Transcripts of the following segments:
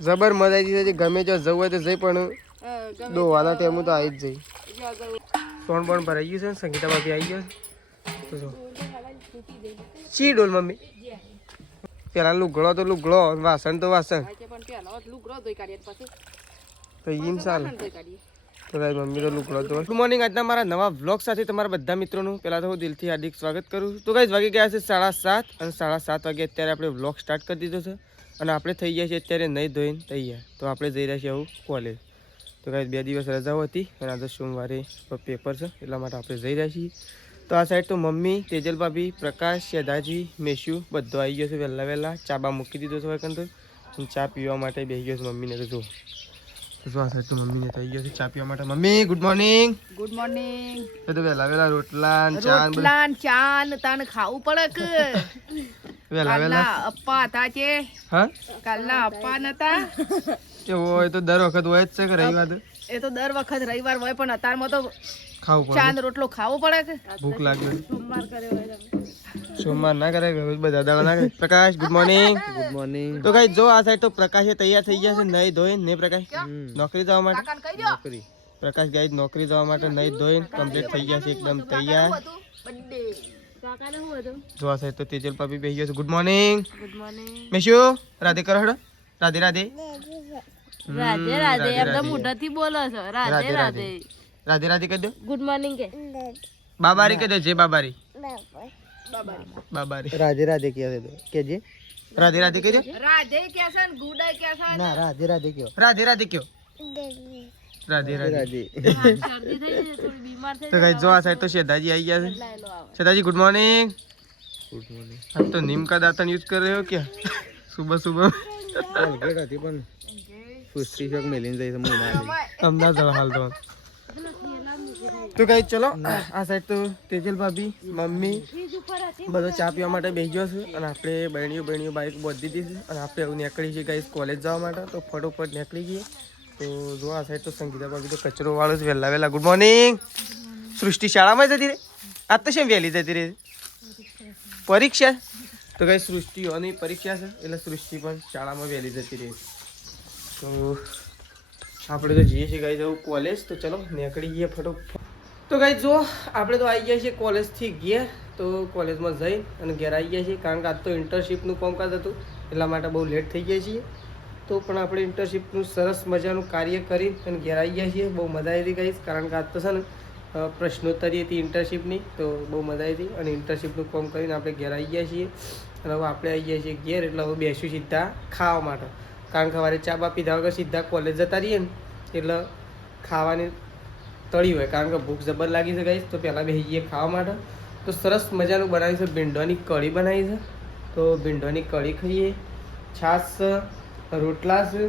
જબર મજા આવી છે ગમે જો જવું હોય તો જઈ પણ દોવાના ટાઈમ તો આવી જ જઈ સોન બોન ભરાઈ ગયું છે સંગીતા બાકી આવી ગયો તો જો ચી ડોલ મમ્મી પેલા લુગડો તો લુગડો વાસણ તો વાસણ તો ઈમ ચાલે તો ગાઈસ મમ્મી તો લુગડો તો ગુડ મોર્નિંગ આજના મારા નવા વ્લોગ સાથે તમારા બધા મિત્રોનું પહેલા તો હું દિલથી હાર્દિક સ્વાગત કરું તો ગાઈસ વાગી ગયા છે 7:30 અને 7:30 વાગે અત્યારે આપણે વ્લોગ સ્ટાર્ટ કરી દીધો છે અને આપણે થઈ ગયા છે અત્યારે નહીં ધોઈને તૈયાર તો આપણે જઈ રહ્યા છીએ આવું કોલેજ તો ગાઈસ 2 દિવસ રજાઓ હતી અને આજે સોમવારે પેપર છે એટલા માટે આપણે જઈ રહ્યા છીએ તો આ સાઈડ તો મમ્મી તેજલ ભાભી પ્રકાશ યદાજી મેશુ બધો આવી ગયો છે વહેલા ચા મૂકી દીધો છે વાકન તો ચા પીવા માટે બેસી ગયો છે મમ્મીને તો જો આ સાઈડ તો મમ્મીને થઈ ગયો છે ચા પીવા માટે મમ્મી ગુડ મોર્નિંગ તો વહેલા રોટલા ચા તાને ખાવું પડે કે વહેલા અપ્પા હતા છે હા કાલના અપ્પા નતા કે હોય તો દર વખત હોય જ છે કે રવિવાર એ તો દર વખત રવિવાર હોય પણ અત્યારમાં તો ખાવું પડે ચાંદ રોટલો ખાવો પડે કે ભૂખ લાગે સોમવાર ના કરે બધા દાડા ના કરે પ્રકાશ ગુડ મોર્નિંગ તો ગાઈસ જો આ સાઈડ તો પ્રકાશ તૈયાર થઈ ગયા છે નહીં ધોઈને ને પ્રકાશ નોકરી જવા માટે પ્રકાશ ગાઈસ નોકરી જવા માટે નહીં ધોઈને કમ્પ્લીટ થઈ ગયા છે એકદમ તૈયાર જો આ સાઈડ તો તેજલ ભાભી બેસી ગયો છે ગુડ મોર્નિંગ મેશુ રાધે કરો હડો રાધે રાધે એકદમ મોઢાથી બોલો છો રાધે રાધે રાધે રાધે કહી દો ગુડ મોર્નિંગ કે બાબારી કહી દો જે બાબારી રાધે રાધે કે જે રાધે રાધે કહી દો રાધે કે છે ને ગુડ કે છે ના રાધે રાધે કયો રાધે રાધે કયો રાધે રાધે શરદી થઈ છે થોડી બીમાર થઈ તો ગાઈસ જો આ સાઈડ તો શેદાજી આવી ગયા છે શેદાજી ગુડ મોર્નિંગ हम तो नीम का दातन यूज कर रहे हो क्या सुबह सुबह પણ સુસ્તી શક મેલીને જઈ અમદાવાદ હાલ તો ગાઈસ ચલો આ સાઈડ તો તેજલ ભાભી મમ્મી બધો ચા પીવા માટે બેસી ગયો છે અને આપણે બહેણીઓ બાઈક બોધી દીધી છે અને આપણે એવું નીકળી છીએ ગાઈસ કોલેજ જવા માટે તો ફટોફટ નીકળી ગઈએ તો જો આ સાઈડ તો સંગીતા ભાભી તો કચરો વાળો છે વહેલા ગુડ મોર્નિંગ સૃષ્ટિ શાળામાં જતી રહે આજ તો શેમ વહેલી જતી રહે પરીક્ષા તો ગાઈસ સૃષ્ટિઓની પરીક્ષા છે એટલે સૃષ્ટિ પણ શાળામાં વહેલી જતી રહે તો આપણે તો જઈએ છીએ ગાઈસ જવું કોલેજ તો ચલો નીકળી ગઈએ ફટોફટ તો ગાઈસ જો આપણે તો આવી ગયા છીએ કોલેજથી ગયા તો કોલેજમાં જઈ અને ઘેર આવી ગયા છીએ કારણ કે આજ તો ઇન્ટર્નશીપનું કામકાજ હતું એટલા માટે બહુ લેટ થઈ ગયા છીએ તો પણ આપણે ઇન્ટર્નશીપનું સરસ મજાનું કાર્ય કરી અને ઘેર આવી ગયા છીએ બહુ મજા આવી હતી ગાઈસ કારણ કે આજ તો છે ને પ્રશ્નોત્તરી હતી ઇન્ટર્નશીપની તો બહુ મજા આવી હતી અને ઇન્ટર્નશીપનું કામ કરીને આપણે ઘેર આવી ગયા છીએ અને હવે આપણે આવી ગયા છીએ ઘેર એટલે હવે બેસ્યું સીધા ખાવા માટે કારણ કે સવારે ચા બા પીધા વગર સીધા કોલેજ જતા રહીએ ને એટલે ખાવાની તળી હોય કારણ કે ભૂખ જબર લાગી છે ગાઈસ તો પહેલાં બેસી જઈએ ખાવા માટે તો સરસ મજાનું બનાવી છે ભીંડોની કઢી બનાવી છે તો ભીંડોની કઢી ખાઈએ છાશ રોટલા છે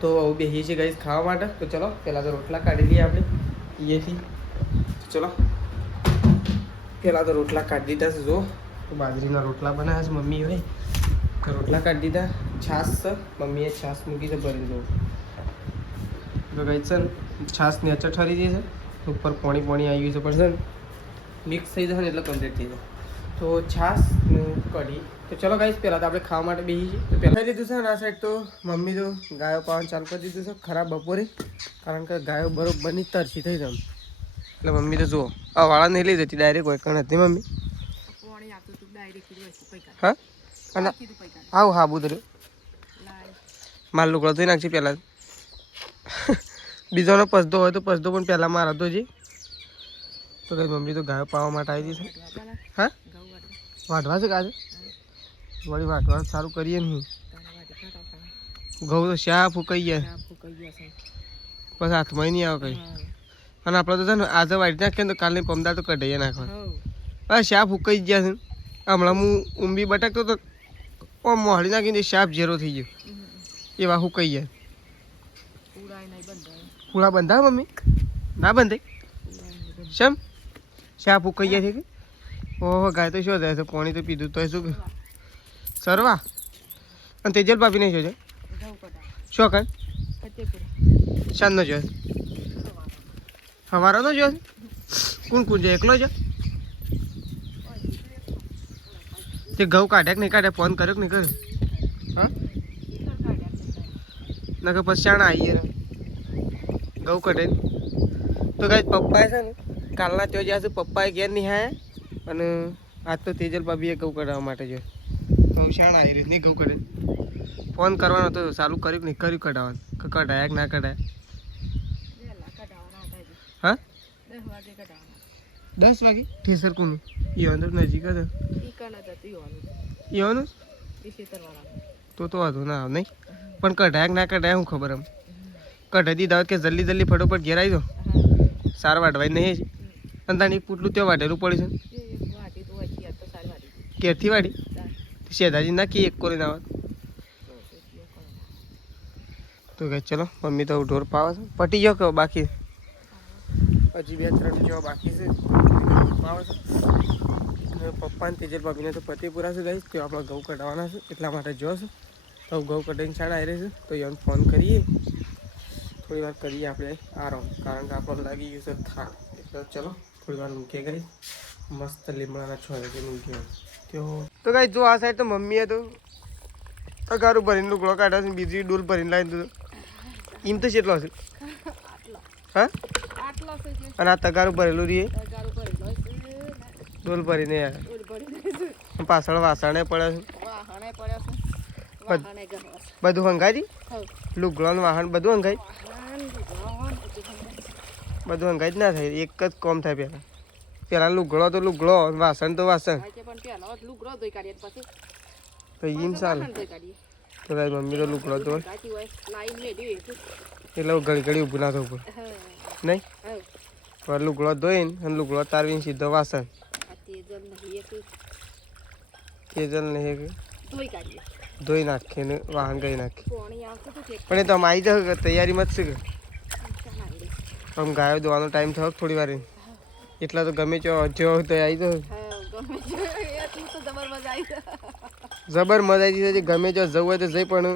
તો હવે બેસીએ છીએ ગાઈસ ખાવા માટે તો ચલો પહેલાં તો રોટલા કાઢી લઈએ આપણે અહીંયાથી ચલો પહેલાં તો રોટલા કાઢી દીધા છે જો બાજરીના રોટલા બનાવ્યા છે મમ્મી હોય તો રોટલા કાઢી દીધા છાશ છે મમ્મીએ છાશ મૂકી છે ભરી દઉં તો ગાઈસ છે છાશની અચર ઠરી જાય છે ઉપર પાણી આવી ગયું છે પણ છે મિક્સ થઈ જશે ને એટલે કમ્પ્લીટ થઈ જાય તો છાશનું કઢી તો ચલો ગાઈસ પહેલાં તો આપણે ખાવા માટે બેસી છીએ તો પહેલાં લીધું છે ને આ સાઈડ તો મમ્મી તો ગાયો પાવાનું ચાલુ કરી દીધું છે ખરાબ બપોરે કારણ કે ગાયો બરોબરની તરસી થઈ જાય એટલે મમ્મી તો જુઓ આ વાળા નહીં લઈ જતી ડાયરેક્ટ હોય કણ હતી મમ્મી હા અને આવું હા બુધર્યું માલ લુકડો ધોઈ નાખશે પહેલાં બીજોનો પસદો હોય તો પસદો પણ પહેલાં મારા હતો જી તો કઈ મમ્મી તો ગાયો પાવા માટે આવી છે હા વાઢવા છે કાજે વળી વાઢવા સારું કરીએ નહીં ઘઉં તો શા ફૂકાઈ ગયા બસ હાથમાં નહીં આવે કંઈ અને આપણે તો છે ને આજે વાઢી નાખીએ ને તો કાલની પમદાર તો કઢાઈએ નાખવા હા શા ફૂકાઈ ગયા છે હમણાં હું ઊંબી બટાકતો તો મોહળી નાખીને શાપ ઝેરો થઈ ગયો એવા ફૂકાઈ ગયા પૂળા બંધાય મમ્મી ના બંધાય શેમ શા ફૂકાઈ ગયા છે કે ઓહો ગાય તો શું થાય છે પાણી તો પીધું તો શું સરવા અને તેજલ ભાભી નહીં જોજો શું કર શાનનો જો સવારનો જો કોણ કોણ જો એકલો જો તે ઘઉં કાઢ્યા કે નહીં કાઢ્યા ફોન કર્યો કે નહીં કર્યો હા નકર પછી શાણ આવીએ ઘઉં કઢે તો ગાય પપ્પાએ છે ને કાલના ત્યાં જ્યાં છે પપ્પાએ ઘેર નહીં આયા અને આજ તો તેજલ ભાભીએ ઘઉં કઢાવવા માટે જો તો શાણ આવી રહ્યું નહીં ઘઉં કઢે ફોન કરવાનો હતો ચાલુ કર્યું કે નહીં કર્યું કઢાવવાનું કઢાયા કે ના કઢાયા હા 10 વાગે ઠેસર કોનું ઈવાનું તો નજીક જ ઈવાનું તો વાંધો ના આવે નહીં પણ કઢાયા કે ના કઢાયા હું ખબર એમ કઢાઈ દીધા કે જલ્દી જલ્દી ફટોફટ ઘેર આવી દો સાર વાટવાય નહીં અને તાણી પૂટલું ત્યાં વાટેલું પડે છે કેરથી વાડી શેધાજી નાખી એક કોરીને આવત તો કે ચલો મમ્મી તો ઢોર પાવે છે પટી ગયો કે બાકી હજી 2-3 જેવા બાકી છે પાવે છે અને પપ્પા ને તેજલ ભાભીને તો પતિ પૂરા છે ગાઈસ તો આપણે ઘઉં કઢાવવાના છે એટલા માટે જોશ તો ઘઉં કઢાઈને છાડ આવી રહી છે તો એને ફોન કરીએ થોડી વાર કરીએ આપણે આરામ કારણ કે આપણને લાગી ગયું છે થાક એટલે ચલો થોડી વાર મૂકી ગઈ મસ્ત લીમડાના છોડે મૂકી તો ગાઈસ જો આ સાઈડ તો મમ્મીએ તો તગારું ભરીને લુગડો કાઢ્યો છે બીજી ડોલ ભરીને લાવી દીધું એમ તો કેટલો હશે હા અને આ તગારું ભરેલું રહીએ ડોલ ભરીને યાર પાછળ વાસણે પડે છે બધું હંગાઈ લુગડો વાહન બધું હંગાઈ બધું હંગાઈ જ ના થાય એક જ કોમ થાય પેલા લુગડો તો લુગડો વાસણ તો વાસણ તો એમ ચાલે તો તારી મમ્મી તો લુગડો તો એટલે ઘડી ઘડી ઊભું ના થવું પડે નહીં પણ લુગડો ધોઈને અને લુગડો તારવીને સીધો વાસણ તેજલ નહીં ધોઈ નાખીએ ને વાહન ગઈ નાખી પણ એ તો આમ આવી જાવ તૈયારીમાં જ છે કે આમ ગાયો ધોવાનો ટાઈમ થયો થોડી વાર એટલા તો ગમે ચો જો તો આવી જાવ જબર મજા આવી જશે ગમે જો જવું હોય તો જઈ પણ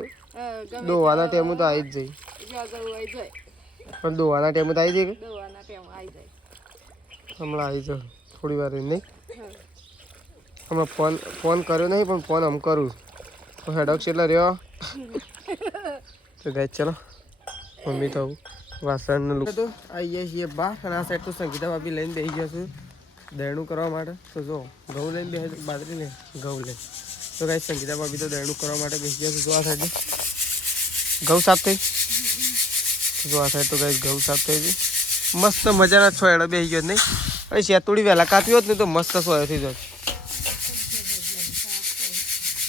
દોવાના ટાઈમ તો આવી જ જઈ પણ દોવાના ટાઈમ તો આવી જાય કે હમણાં આવી જાવ થોડી વાર નહીં હમણાં ફોન કર્યો નહીં પણ ફોન આમ કરું તો હેડક કેટલા રહ્યો તો ગાય ચલો મમ્મી તો વાસણ તો આવીએ છીએ બહાર અને આ સાઈડ તો સંગીતા ભાભી લઈને બેસી ગયા છું દહેણું કરવા માટે તો જો ઘઉં લઈને બેસે બાજરી ને ઘઉં લઈને તો ગાય સંગીતા ભાભી તો દહેણું કરવા માટે બેસી ગયા છું જો આ સાઈડ ઘઉં સાફ થઈ જો આ સાઈડ તો ગાય ઘઉં સાફ થઈ ગઈ મસ્ત મજાના છોયડા બેસી ગયો નહીં હવે શેતુડી વહેલા કાપી હોત ને તો મસ્ત સોયો થઈ જાય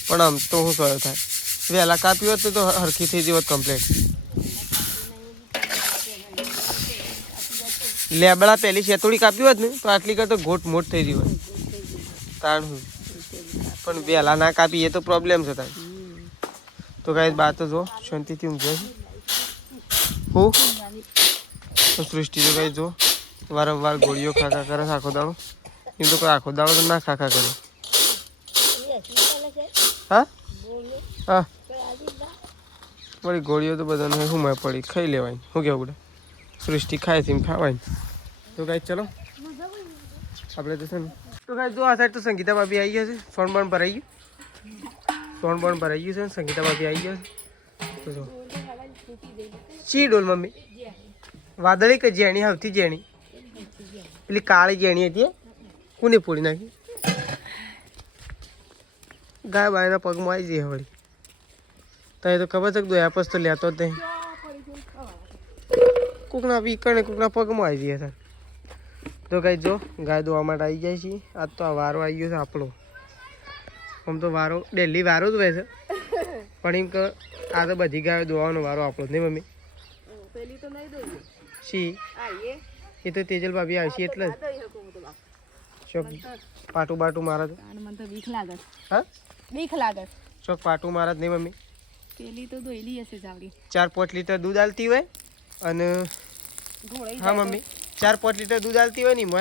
પણ આમ તો શું સોયો થાય વહેલા કાપી હોત તો હરખી થઈ જઈ હોત કમ્પ્લીટ લેબડા પહેલી શેતુડી કાપી હોત ને તો આટલી કરતો ઘોટ મોટ થઈ ગઈ હોય તાણ હું પણ વહેલા ના કાપી એ તો પ્રોબ્લેમ છે તાર તો કાંઈ બાત જો શાંતિથી ઊંઘે હું તો સૃષ્ટિ તો કાંઈ જો વારંવાર ગોળીઓ ખાખા કરે આખો દાડો એમ તો કોઈ આખો દાડો તો ના ખાખા કરે હા હા વળી ગોળીઓ તો બધાને શું માં પડી ખાઈ લેવાય શું કેવું બધા સૃષ્ટિ ખાય છે એમ ખાવાય તો કાંઈ ચલો આપણે તો છે ને તો કાંઈ જો આ સાઈડ તો સંગીતા ભાભી આવી ગયા છે સોન બોન ભરાઈ ગયું છે ને સંગીતા ભાભી આવી ગયા છે તો જો ચી ડોલ મમ્મી વાદળી કે જેણી સૌથી જેણી પેલી કાળી જેણી હતી કોને પોડી નાખી ગાય બાયના પગમાં આવી જઈએ વળી તો એ તો ખબર છે કે દોયા પસ તો લેતો જ નહીં કોકના વીકણે કોકના પગમાં આવી જઈએ સર તો ગાય જો ગાય દોવા માટે આવી જાય છે આજ તો આ વારો આવી ગયો છે આપણો આમ તો વારો ડેલી વારો જ હોય છે પણ એમ કે આ તો બધી ગાયો દોવાનો વારો આપણો નહીં મમ્મી શી એ તો તેજલ ભાભી આવશે એટલે ચોક પાટું બાટું મારા તો હા બીક લાગે ચોક પાટું મારા જ નહીં મમ્મી પેલી તો દોઈલી હશે જાવડી 4-5 લીટર દૂધ આલતી હોય અને હા મમ્મી 4-5 લીટર દૂધ આલતી હોય ને મેં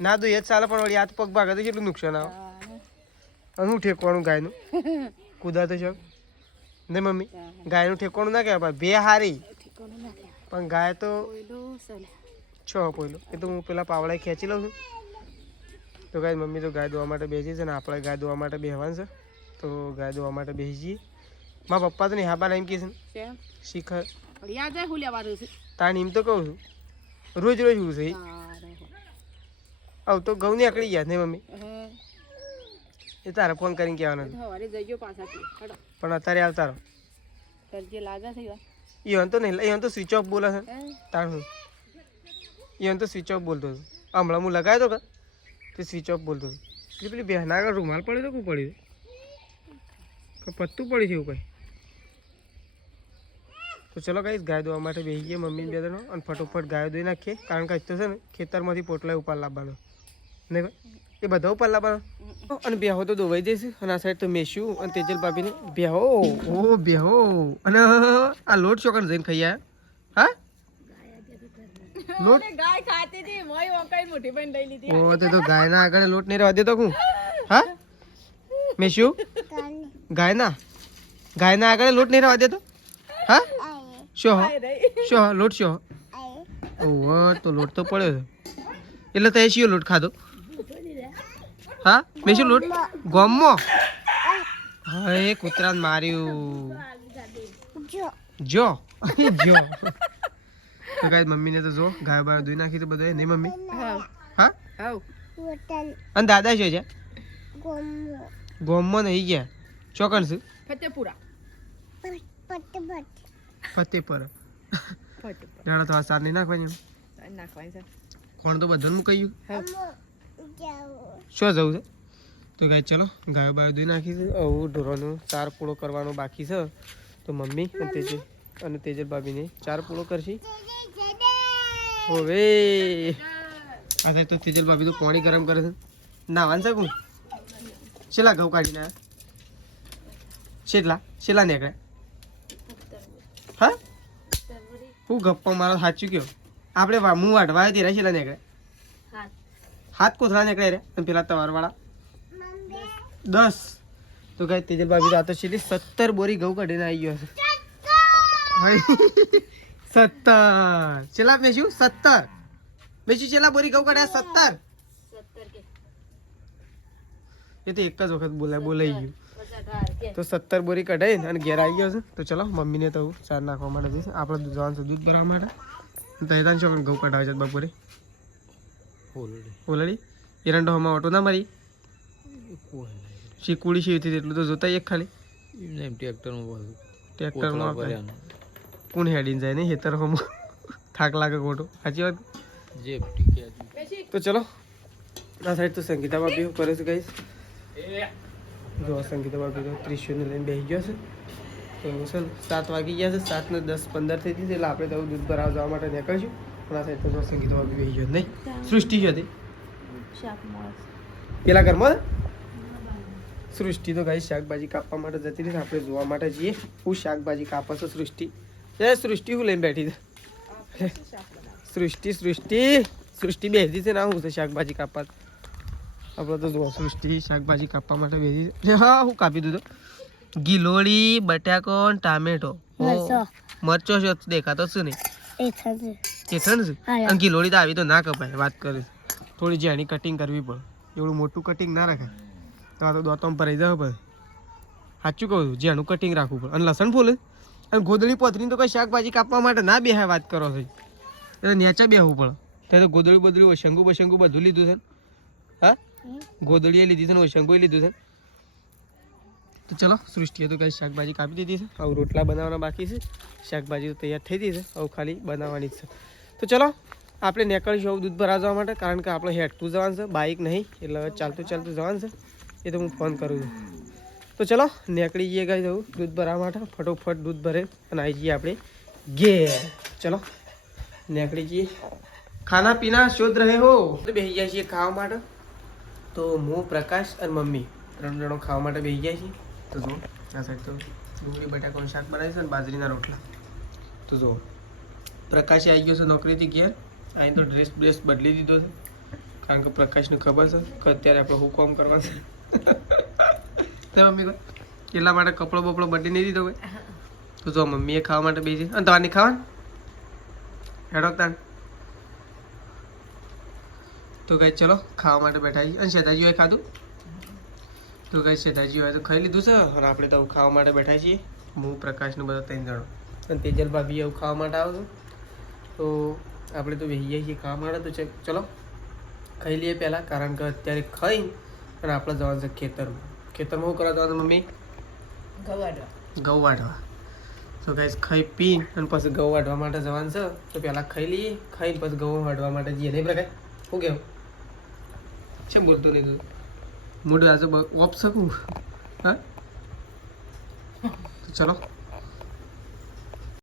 ના દૂધ જ ચાલે પણ વળી હાથ પગ ભાગે તો કેટલું નુકસાન આવે અને હું ઠેકવાનું ગાયનું કુદા તો શોખ નહીં મમ્મી ગાયનું ઠેકવાનું ના કહેવાય બે હારી પણ ગાય તો છો પોયલો એ તો હું પેલા પાવડા ખેંચી લઉં છું તો ગાય મમ્મી તો ગાય દોવા માટે બેસી છે ને આપણે ગાય દોવા માટે બેસવાનું છે તો ગાય દોવા માટે બેસી જઈએ મારા પપ્પા તો નહીં હાબાના એમ કહે છે કેમ શિખર પણ યાદ જાય હું લેવાનું છે તાણ એમ તો કહું છું રોજ રોજ હું છે આવ તો ઘઉં નીકળી ગયા નહીં મમ્મી એ તારે ફોન કરીને કહેવાનો છે. સવારે જઈજો પાછા હડો પણ અત્યારે આવતા રહો જે લાગે છે ઈવન તો નહીં ઈવન તો સ્વિચ ઓફ બોલે છે તાણ હું ઈવન તો સ્વિચ ઓફ બોલતો હતો હમણાં હું લગાવ્યો હતો તે સ્વિચ ઓફ બોલતો હતો એટલે પેલી બહેના આગળ રૂમાલ પડ્યો તો શું પડ્યું કે પત્તું પડ્યું છે એવું કંઈ તો ચલો ગાઈસ ગાય દોવા માટે બેસી ગયા મમ્મી બે જણો અને ફટોફટ ગાયો દોઈ નાખીએ કારણ કે તો છે ને ખેતરમાંથી પોટલા ઉપર લાવવાનો નહીં ભાઈ એ બધા ઉપર લાવવાનો અને બેહો તો દોવાઈ જઈશ અને આ સાઈડ તો મેસ્યું અને તેજલ ભાભીને બેહો ઓ બેહો અને આ લોટ ચોકન જઈને ખાઈ આવ્યા હા લોટ ગાય ખાતી હતી મોય ઓકાઈ મોટી બન લઈ લીધી ઓ તે તો ગાયના આગળ લોટ નહીં રહેવા દેતો હું હા મેસ્યું ગાયના આગળ લોટ નહીં રહેવા દેતો હા શો શો લોટ શો ઓહો તો લોટ તો પડ્યો છે એટલે તે શિયો લોટ ખાધો હા મેં શું લોટ ગોમો હા એ કૂતરાને માર્યું જો જો તો ગાય મમ્મીને તો જો ગાય બાય ધોઈ નાખી તો બધા નહીં મમ્મી હા અને દાદા શું છે ગોમમાં નહીં ગયા ચોકણ છે ફતેપુરા ફતેપર દાડા તો આ સાર નહીં નાખવાની નાખવાની છે કોણ તો બધાને મૂકાયું શું જવું છે તો ગાય ચલો ગાયો બાયો ધોઈ નાખી છે આવું ઢોરોનો ચાર પૂળો કરવાનો બાકી છે તો મમ્મી અને તેજલ ભાભીને ચાર પૂળો કરશે હવે આ થાય તો તેજલ ભાભી તો પાણી ગરમ કરે છે નાવાનું છે કોણ છેલ્લા ઘઉં કાઢીને છેલ્લા નીકળે હા હું ગપ્પા મારો સાચું કયો આપણે હું વાટવા આવ્યો ત્યારે છેલ્લા નીકળે હાથ કોથળા નીકળે રે અને પેલા તવારવાળા 10 તો ગાય તેજલ ભાભી રાતો છેલ્લી 17 બોરી ઘઉં કાઢીને આવી ગયો છે 17 છેલ્લા મેં શું 17 છેલ્લા બોરી ઘઉં કાઢ્યા 17 એ તો એક જ વખત બોલાઈ ગયું તો 17 બોરી કઢાઈ અને ઘેર આવી ગયો છે તો ચલો મમ્મીને તો ચાર નાખવા માટે જઈશ આપણે જવાનું છે દૂધ ભરવા માટે તૈયાર છો ઘઉં કઢાવે છે બપોરે ઓલડી એરંડો હમણાં ઓટો ના મારી શીકુડી શીવતી એટલું તો જોતા એક ખાલી ટ્રેક્ટરમાં કોણ હેડીને જાય નહીં હેતર હમ થાક લાગે ખોટો સાચી વાત તો ચલો આ સાઈડ તો સંગીતા ભાભી કરે છે ગાઈસ જો સંગીતા ભાભી તો ત્રિશુને લઈને બેસી ગયો છે તો સર 7 વાગી ગયા છે 7 ને 10 15 થઈ ગઈ છે એટલે આપણે તો દૂધ ભરાવા જવા માટે નીકળીશું પણ આ સાઈડ તો સંગીતા ભાભી બેસી ગયો નહીં સૃષ્ટિ હતી પેલા ઘરમાં સૃષ્ટિ તો ગાઈ શાકભાજી કાપવા માટે જતી રહી આપણે જોવા માટે જઈએ હું શાકભાજી કાપે છે સૃષ્ટિ સૃષ્ટિ હું લઈને બેઠી છે સૃષ્ટિ બેસી છે ના હું છે શાકભાજી કાપવા આપણે તો જો સૃષ્ટિ શાકભાજી કાપવા માટે બેસી છે હા હું કાપી દીધો ગિલોડી બટાકો ટામેટો મરચો છે દેખાતો શું નહીં એથન છે અને ગિલોડી તો આવી તો ના કપાય વાત કરે થોડી જાણી કટિંગ કરવી પડે એવડું મોટું કટિંગ ના રાખાય તો આ તો દોતમ ભરાઈ જવું પડે સાચું કહું છું જેનું કટિંગ રાખવું પડે અને લસણ ફૂલે અને ગોદડી પથરીને તો કોઈ શાકભાજી કાપવા માટે ના બેહાય વાત કરો છો એટલે નેચા બેહવું પડે ત્યાં તો ગોદડી બદડી ઓશંગુ બશંગુ બધું લીધું છે હા ગોદડીએ લીધી છે ને ઓશંગુએ લીધું છે તો ચલો સૃષ્ટિએ તો કઈ શાકભાજી કાપી દીધી છે હવે રોટલા બનાવવાના બાકી છે શાકભાજી તો તૈયાર થઈ ગઈ છે હવે ખાલી બનાવવાની જ છે તો ચલો આપણે નીકળીશું દૂધ ભરાવા જવા માટે કારણ કે આપણે હેઠતું જવાનું છે બાઇક નહીં એટલે ચાલતું જવાનું છે એ તો હું ફોન કરું છું તો ચલો નીકળી જઈએ ગઈ જવું દૂધ ભરાવા માટે ફટોફટ દૂધ ભરે અને આવી જઈએ આપણે ઘેર ચલો નીકળી જઈએ ખાના પીના શોધ રહે હો તો બેસી જાય છીએ ખાવા માટે તો હું પ્રકાશ અને મમ્મી 3 જણો ખાવા માટે બેસી જાય છીએ તો જો આ સાઈડ તો ડુંગળી બટાકાનું શાક બનાવી છે અને બાજરીના રોટલા તો જો પ્રકાશે આવી ગયો છે નોકરીથી ઘેર અહીં તો ડ્રેસ બદલી દીધો છે કારણ કે પ્રકાશને ખબર છે કે અત્યારે આપણે શું કામ કરવાનું છે તો મમ્મી કહો એટલા માટે કપડો બપડો બદલી નહીં દીધો ભાઈ તો જો મમ્મીએ ખાવા માટે બેસી અને તમારે નહીં ખાવાનું હેડો તાન તો કઈ ચલો ખાવા માટે બેઠા છીએ અને શેતાજી હોય ખાધું તો કઈ શેતાજી હોય તો ખાઈ લીધું છે અને આપણે તો ખાવા માટે બેઠા છીએ હું પ્રકાશનું બધા 3 જણો અને તેજલ ભાભી એવું ખાવા માટે આવો છો તો આપણે તો વહીએ છીએ ખાવા માટે તો ચલો ખાઈ લઈએ પહેલાં કારણ કે અત્યારે ખાઈ અને આપણે જવાનું છે ખેતરમાં શું કરવા જવાનું મમ્મી ઘઉં વાઢવા તો ગાઈસ ખાઈ પી અને પછી ઘઉં વાઢવા માટે જવાનું છે તો પહેલાં ખાઈ લઈએ ખાઈને પછી ઘઉં વાઢવા માટે જઈએ નહીં પ્રકાશ શું કહેવું છે બોલતો નહીં તું મોઢું આજુ ઓફ શકું હા તો ચલો